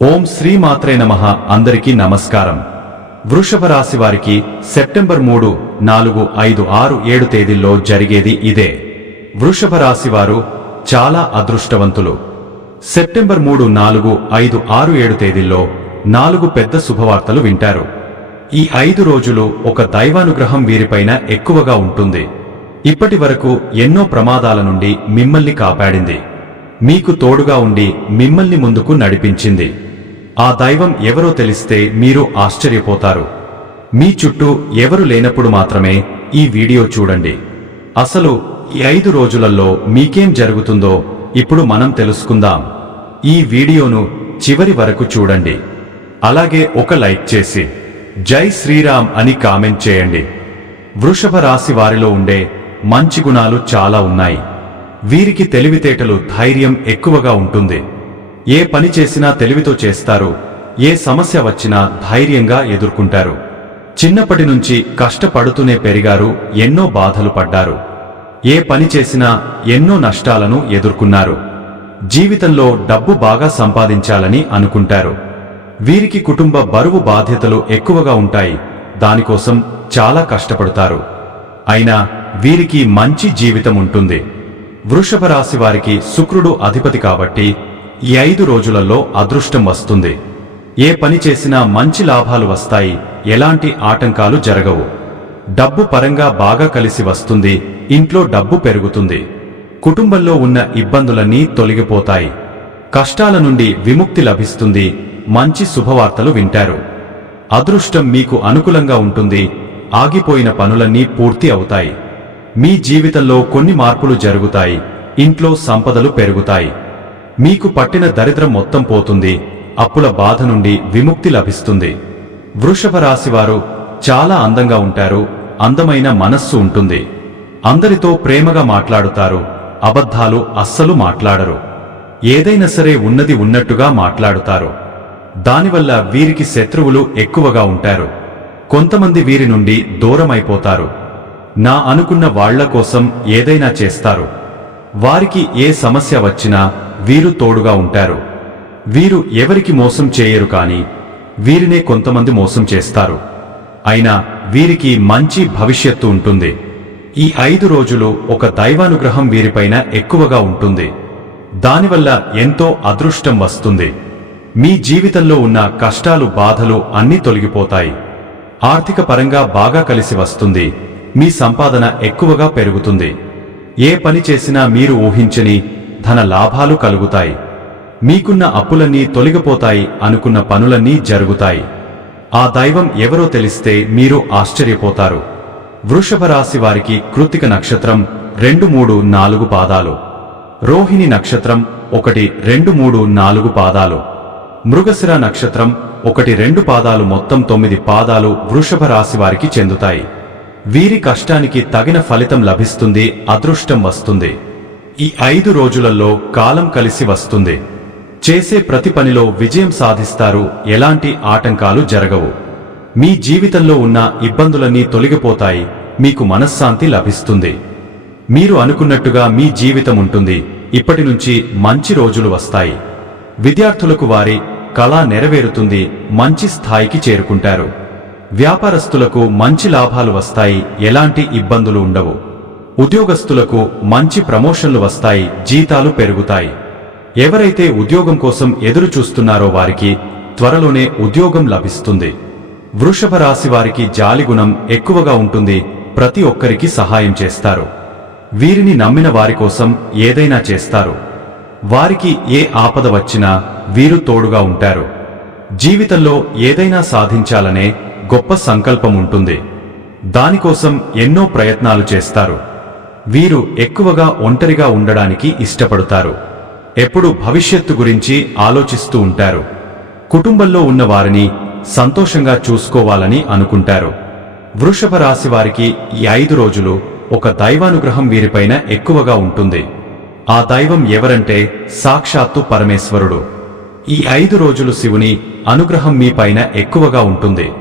ఓం శ్రీ మాత్రే నమః. అందరికీ నమస్కారం. వృషభ రాశి వారికి సెప్టెంబర్ మూడు నాలుగు ఐదు ఆరు ఏడు తేదీల్లో జరిగేది ఇదే. వృషభ రాశి వారు చాలా అదృష్టవంతులు. సెప్టెంబర్ మూడు నాలుగు ఐదు ఆరు ఏడు తేదీల్లో నాలుగు పెద్ద శుభవార్తలు వింటారు. ఈ ఐదు రోజులు ఒక దైవానుగ్రహం వీరిపైన ఎక్కువగా ఉంటుంది. ఇప్పటి వరకు ఎన్నో ప్రమాదాల నుండి మిమ్మల్ని కాపాడింది. మీకు తోడుగా ఉండి మిమ్మల్ని ముందుకు నడిపించింది. ఆ దైవం ఎవరో తెలిస్తే మీరు ఆశ్చర్యపోతారు. మీ చుట్టూ ఎవరు లేనప్పుడు మాత్రమే ఈ వీడియో చూడండి. అసలు ఈ ఐదు రోజులలో మీకేం జరుగుతుందో ఇప్పుడు మనం తెలుసుకుందాం. ఈ వీడియోను చివరి వరకు చూడండి. అలాగే ఒక లైక్ చేసి జై శ్రీరామ్ అని కామెంట్ చేయండి. వృషభ రాశి వారిలో ఉండే మంచి గుణాలు చాలా ఉన్నాయి. వీరికి తెలివితేటలు ధైర్యం ఎక్కువగా ఉంటుంది. ఏ పని చేసినా తెలివితో చేస్తారు ఏ సమస్య వచ్చినా ధైర్యంగా ఎదుర్కొంటారు. చిన్నప్పటి నుంచి కష్టపడుతూనే పెరిగారు ఎన్నో బాధలు పడ్డారు. ఏ పని చేసినా ఎన్నో నష్టాలను ఎదుర్కొన్నారు. జీవితంలో డబ్బు బాగా సంపాదించాలని అనుకుంటారు. వీరికి కుటుంబ బరువు బాధ్యతలు ఎక్కువగా ఉంటాయి దానికోసం చాలా కష్టపడతారు. అయినా వీరికి మంచి జీవితం ఉంటుంది. వృషభ రాశి వారికి శుక్రుడు అధిపతి కాబట్టి ఈ ఐదు రోజులలో అదృష్టం వస్తుంది. ఏ పని చేసినా మంచి లాభాలు వస్తాయి. ఎలాంటి ఆటంకాలు జరగవు. డబ్బు పరంగా బాగా కలిసి వస్తుంది. ఇంట్లో డబ్బు పెరుగుతుంది. కుటుంబంలో ఉన్న ఇబ్బందులన్నీ తొలగిపోతాయి. కష్టాల నుండి విముక్తి లభిస్తుంది. మంచి శుభవార్తలు వింటారు. అదృష్టం మీకు అనుకూలంగా ఉంటుంది. ఆగిపోయిన పనులన్నీ పూర్తి అవుతాయి. మీ జీవితంలో కొన్ని మార్పులు జరుగుతాయి. ఇంట్లో సంపదలు పెరుగుతాయి. మీకు పట్టిన దరిద్రం మొత్తం పోతుంది అప్పుల బాధ నుండి విముక్తి లభిస్తుంది. వృషభ రాశివారు చాలా అందంగా ఉంటారు అందమైన మనస్సు ఉంటుంది. అందరితో ప్రేమగా మాట్లాడుతారు అబద్ధాలు అస్సలు మాట్లాడరు. ఏదైనా సరే ఉన్నది ఉన్నట్టుగా మాట్లాడుతారు. దానివల్ల వీరికి శత్రువులు ఎక్కువగా ఉంటారు. కొంతమంది వీరి నుండి దూరమైపోతారు. నా అనుకున్న వాళ్ళ కోసం ఏదైనా చేస్తారు. వారికి ఏ సమస్య వచ్చినా వీరు తోడుగా ఉంటారు. వీరు ఎవరికి మోసం చేయరు కాని వీరినే కొంతమంది మోసం చేస్తారు. అయినా వీరికి మంచి భవిష్యత్తు ఉంటుంది. ఈ ఐదు రోజులు ఒక దైవానుగ్రహం వీరిపైన ఎక్కువగా ఉంటుంది. దానివల్ల ఎంతో అదృష్టం వస్తుంది. మీ జీవితంలో ఉన్న కష్టాలు బాధలు అన్నీ తొలగిపోతాయి. ఆర్థిక పరంగా బాగా కలిసి వస్తుంది. మీ సంపాదన ఎక్కువగా పెరుగుతుంది. ఏ పని చేసినా మీరు ఊహించని ధన లాభాలు కలుగుతాయి. మీకున్న అప్పులన్నీ తొలగిపోతాయి అనుకున్న పనులన్నీ జరుగుతాయి. ఆ దైవం ఎవరో తెలిస్తే మీరు ఆశ్చర్యపోతారు. వృషభ రాశి వారికి కృతిక నక్షత్రం రెండు మూడు నాలుగు పాదాలు. రోహిణి నక్షత్రం ఒకటి రెండు మూడు నాలుగు పాదాలు. మృగశిర నక్షత్రం ఒకటి రెండు పాదాలు మొత్తం తొమ్మిది పాదాలు వృషభ రాశి వారికి చెందుతాయి. వీరి కష్టానికి తగిన ఫలితం లభిస్తుంది అదృష్టం వస్తుంది. ఈ ఐదు రోజులలో కాలం కలిసి వస్తుంది. చేసే ప్రతి పనిలో విజయం సాధిస్తారు ఎలాంటి ఆటంకాలు జరగవు. మీ జీవితంలో ఉన్న ఇబ్బందులన్నీ తొలగిపోతాయి మీకు మనశ్శాంతి లభిస్తుంది. మీరు అనుకున్నట్టుగా మీ జీవితం ఉంటుంది ఇప్పటి నుంచి మంచి రోజులు వస్తాయి. విద్యార్థులకు వారి కళ నెరవేరుతుంది మంచి స్థాయికి చేరుకుంటారు. వ్యాపారస్తులకు మంచి లాభాలు వస్తాయి ఎలాంటి ఇబ్బందులు ఉండవు. ఉద్యోగస్తులకు మంచి ప్రమోషన్లు వస్తాయి జీతాలు పెరుగుతాయి. ఎవరైతే ఉద్యోగం కోసం ఎదురు చూస్తున్నారో వారికి త్వరలోనే ఉద్యోగం లభిస్తుంది. వృషభ రాశి వారికి జాలిగుణం ఎక్కువగా ఉంటుంది ప్రతి ఒక్కరికి సహాయం చేస్తారు. వీరిని నమ్మిన వారి కోసం ఏదైనా చేస్తారు. వారికి ఏ ఆపద వచ్చినా వీరు తోడుగా ఉంటారు. జీవితంలో ఏదైనా సాధించాలనే గొప్ప సంకల్పం ఉంటుంది దానికోసం ఎన్నో ప్రయత్నాలు చేస్తారు. వీరు ఎక్కువగా ఒంటరిగా ఉండడానికి ఇష్టపడతారు. ఎప్పుడు భవిష్యత్తు గురించి ఆలోచిస్తూ ఉంటారు. కుటుంబంలో ఉన్న వారిని సంతోషంగా చూసుకోవాలని అనుకుంటారు. వృషభ రాశి వారికి ఈ ఐదు రోజులు ఒక దైవానుగ్రహం వీరిపైన ఎక్కువగా ఉంటుంది. ఆ దైవం ఎవరంటే సాక్షాత్తు పరమేశ్వరుడు. ఈ ఐదు రోజులు శివుని అనుగ్రహం మీపైన ఎక్కువగా ఉంటుంది.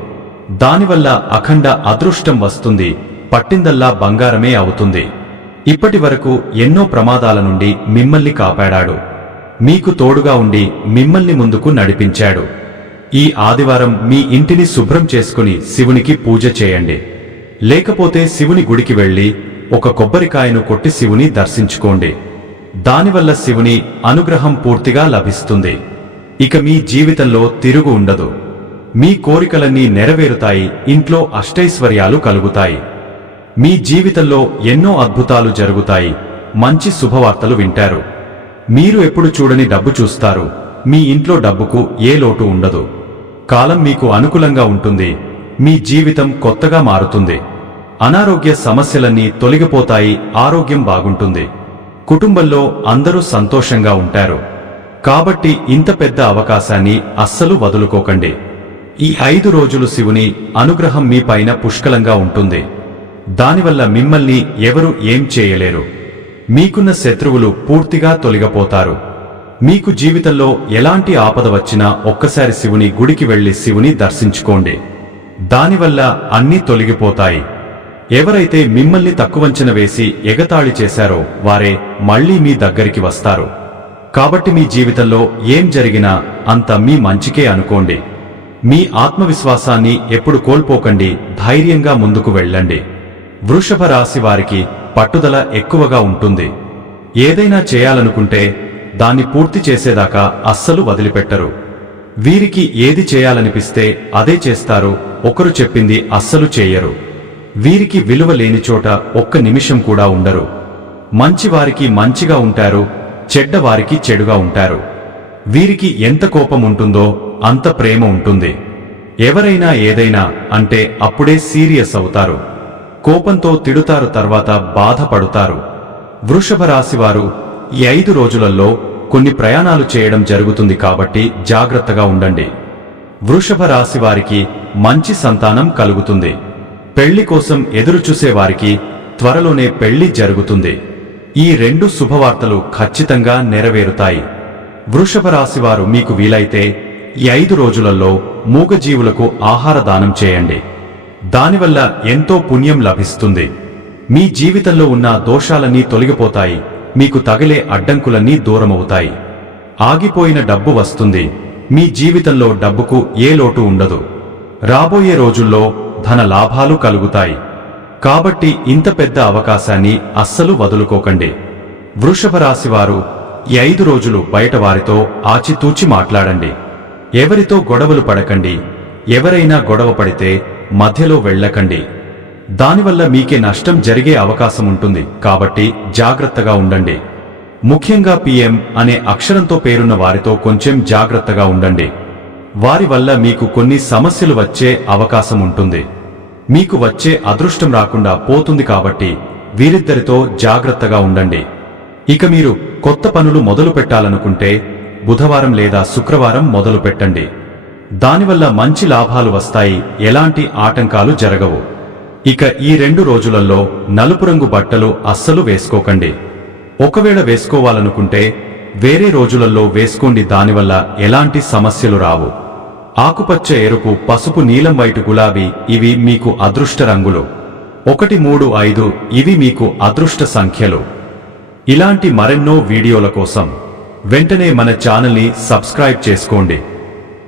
దానివల్ల అఖండ అదృష్టం వస్తుంది పట్టిందల్లా బంగారమే అవుతుంది. ఇప్పటి వరకు ఎన్నో ప్రమాదాల నుండి మిమ్మల్ని కాపాడాడు. మీకు తోడుగా ఉండి మిమ్మల్ని ముందుకు నడిపించాడు. ఈ ఆదివారం మీ ఇంటిని శుభ్రం చేసుకుని శివునికి పూజ చేయండి. లేకపోతే శివుని గుడికి వెళ్ళి ఒక కొబ్బరికాయను కొట్టి శివుని దర్శించుకోండి. దానివల్ల శివుని అనుగ్రహం పూర్తిగా లభిస్తుంది. ఇక మీ జీవితంలో తిరుగు ఉండదు. మీ కోరికలన్నీ నెరవేరుతాయి ఇంట్లో అష్టైశ్వర్యాలు కలుగుతాయి. మీ జీవితంలో ఎన్నో అద్భుతాలు జరుగుతాయి మంచి శుభవార్తలు వింటారు. మీరు ఎప్పుడు చూడని డబ్బు చూస్తారు మీ ఇంట్లో డబ్బుకు ఏ లోటు ఉండదు. కాలం మీకు అనుకూలంగా ఉంటుంది మీ జీవితం కొత్తగా మారుతుంది. అనారోగ్య సమస్యలన్నీ తొలగిపోతాయి ఆరోగ్యం బాగుంటుంది. కుటుంబంలో అందరూ సంతోషంగా ఉంటారు. కాబట్టి ఇంత పెద్ద అవకాశాన్ని అస్సలు వదులుకోకండి. ఈ ఐదు రోజులు శివుని అనుగ్రహం మీ పైన పుష్కలంగా ఉంటుంది. దానివల్ల మిమ్మల్ని ఎవరు ఏం చేయలేరు. మీకున్న శత్రువులు పూర్తిగా తొలగిపోతారు. మీకు జీవితంలో ఎలాంటి ఆపద వచ్చినా ఒక్కసారి శివుని గుడికి వెళ్ళి శివుని దర్శించుకోండి. దానివల్ల అన్నీ తొలగిపోతాయి. ఎవరైతే మిమ్మల్ని తక్కువంచన వేసి ఎగతాళి చేశారో వారే మళ్ళీ మీ దగ్గరికి వస్తారు. కాబట్టి మీ జీవితంలో ఏం జరిగినా అంత మీ మంచికే అనుకోండి. మీ ఆత్మవిశ్వాసాన్ని ఎప్పుడు కోల్పోకండి ధైర్యంగా ముందుకు వెళ్ళండి. వృషభ రాశి వారికి పట్టుదల ఎక్కువగా ఉంటుంది. ఏదైనా చేయాలనుకుంటే దాన్ని పూర్తి చేసేదాకా అస్సలు వదిలిపెట్టరు. వీరికి ఏది చేయాలనిపిస్తే అదే చేస్తారు ఒకరు చెప్పింది అస్సలు చేయరు. వీరికి విలువ లేని చోట ఒక్క నిమిషం కూడా ఉండరు. మంచివారికి మంచిగా ఉంటారు చెడ్డవారికి చెడుగా ఉంటారు. వీరికి ఎంత కోపం ఉంటుందో అంత ప్రేమ ఉంటుంది. ఎవరైనా ఏదైనా అంటే అప్పుడే సీరియస్ అవుతారు. కోపంతో తిడుతారు తర్వాత బాధపడుతారు. వృషభ రాశివారు ఈ ఐదు రోజులలో కొన్ని ప్రయాణాలు చేయడం జరుగుతుంది కాబట్టి జాగ్రత్తగా ఉండండి. వృషభ రాశి వారికి మంచి సంతానం కలుగుతుంది. పెళ్ళి కోసం ఎదురుచూసే వారికి త్వరలోనే పెళ్ళి జరుగుతుంది. ఈ రెండు శుభవార్తలు ఖచ్చితంగా నెరవేరుతాయి. వృషభ రాశివారు మీకు వీలైతే ఈ ఐదు రోజులలో మూగజీవులకు ఆహార దానం చేయండి. దానివల్ల ఎంతో పుణ్యం లభిస్తుంది. మీ జీవితంలో ఉన్న దోషాలన్నీ తొలగిపోతాయి. మీకు తగిలే అడ్డంకులన్నీ దూరమవుతాయి. ఆగిపోయిన డబ్బు వస్తుంది. మీ జీవితంలో డబ్బుకు ఏ లోటు ఉండదు. రాబోయే రోజుల్లో ధన లాభాలు కలుగుతాయి. కాబట్టి ఇంత పెద్ద అవకాశాన్ని అస్సలు వదులుకోకండి. వృషభ రాశివారు ఈ ఐదు రోజులు బయట వారితో ఆచితూచి మాట్లాడండి. ఎవరితో గొడవలు పడకండి. ఎవరైనా గొడవ పడితే మధ్యలో వెళ్ళకండి. దానివల్ల మీకే నష్టం జరిగే అవకాశం ఉంటుంది. కాబట్టి జాగ్రత్తగా ఉండండి. ముఖ్యంగా పిఎం అనే అక్షరంతో పేరున్న వారితో కొంచెం జాగ్రత్తగా ఉండండి. వారి వల్ల మీకు కొన్ని సమస్యలు వచ్చే అవకాశం ఉంటుంది. మీకు వచ్చే అదృష్టం రాకుండా పోతుంది కాబట్టి వీరిద్దరితో జాగ్రత్తగా ఉండండి. ఇక మీరు కొత్త పనులు మొదలు పెట్టాలనుకుంటే బుధవారం లేదా శుక్రవారం మొదలు పెట్టండి. దానివల్ల మంచి లాభాలు వస్తాయి. ఎలాంటి ఆటంకాలు జరగవు. ఇక ఈ రెండు రోజులలో నలుపు రంగు బట్టలు అస్సలు వేసుకోకండి. ఒకవేళ వేసుకోవాలనుకుంటే వేరే రోజులలో వేసుకోండి. దానివల్ల ఎలాంటి సమస్యలు రావు. ఆకుపచ్చ ఎరుపు పసుపు నీలం వైటు గులాబీ ఇవి మీకు అదృష్ట రంగులు. ఒకటి మూడు ఐదు ఇవి మీకు అదృష్ట సంఖ్యలు. ఇలాంటి మరెన్నో వీడియోల కోసం వెంటనే మన ఛానల్ని సబ్స్క్రైబ్ చేసుకోండి.